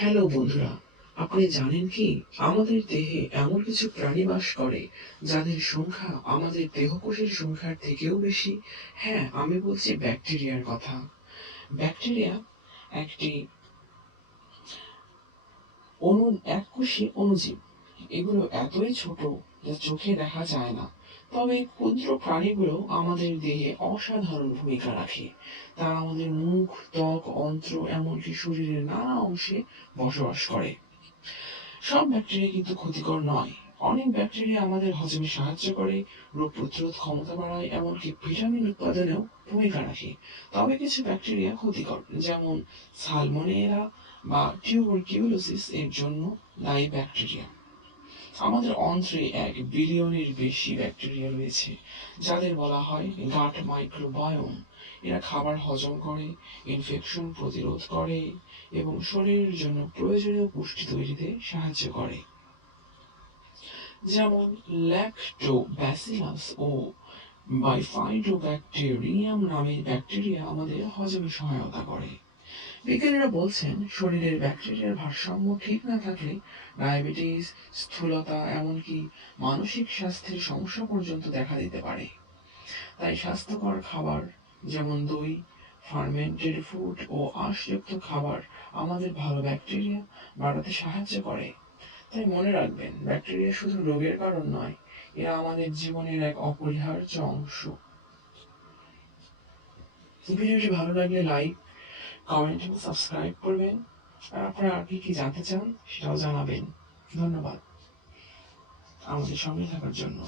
Hello বন্ধুরা, আপনি জানেন কি আমাদের দেহে এমন কিছু প্রাণী বাস করে যাদের সংখ্যা আমাদের দেহকোষের সংখ্যার থেকেও বেশি? হ্যাঁ, আমি বলছি ব্যাকটেরিয়ার কথা। ব্যাকটেরিয়া একটি এককোষী অণুজীব। এগুলো এতই ছোট যা চোখে দেখা যায় না। তবে ক্ষুদ্র প্রাণীগুলো আমাদের দেহে অসাধারণ ভূমিকা রাখে। তারা আমাদের মুখ, ত্বক, অন্ত্র, এমনকি শরীরের নানা অংশে বসবাস করে। সব ব্যাকটেরিয়া কিন্তু ক্ষতিকর নয়। অনেক ব্যাকটেরিয়া আমাদের হজমে সাহায্য করে, রোগ প্রতিরোধ ক্ষমতা বাড়ায়, এমনকি ভিটামিন উৎপাদনেও ভূমিকা রাখে। তবে কিছু ব্যাকটেরিয়া ক্ষতিকর, যেমন সালমোনেলা বা টিউবারকিউলোসিস এর জন্য দায়ী ব্যাকটেরিয়া। আমাদের অন্ত্রে 1 বিলিয়নের বেশি ব্যাকটেরিয়া রয়েছে, যাদের বলা হয় গাট মাইক্রোবায়োম। এরা খাবার হজম করে, ইনফেকশন প্রতিরোধ করে এবং শরীরের জন্য প্রয়োজনীয় পুষ্টি তৈরিতে সাহায্য করে। যেমন ল্যাক্টোব্যাসিলাস ও বাইফাইডোব্যাকটেরিয়াম নামের ব্যাকটেরিয়া আমাদের হজমে সহায়তা করে। বিজ্ঞানীরা বলছেন, শরীরের ব্যাকটেরিয়ার ভারসাম্য ঠিক না থাকলে ডায়াবেটিস, স্থূলতা, এমনকি মানসিক স্বাস্থ্যের সমস্যা পর্যন্ত দেখা দিতে পারে। তাই স্বাস্থ্যকর খাবার যেমন দই, ফার্মেন্টেড ফুড ও আঁশযুক্ত খাবার আমাদের ভালো ব্যাকটেরিয়া বাড়াতে সাহায্য করে। তাই মনে রাখবেন, ব্যাকটেরিয়া শুধু রোগের কারণ নয়, এরা আমাদের জীবনের এক অপরিহার্য অংশ। ভিডিওটি ভালো লাগলে লাইক, কমেন্ট এবং সাবস্ক্রাইব করবেন। আর আপনারা আর কি কি জানতে চান সেটাও জানাবেন। ধন্যবাদ আমাদের সঙ্গে থাকার জন্য।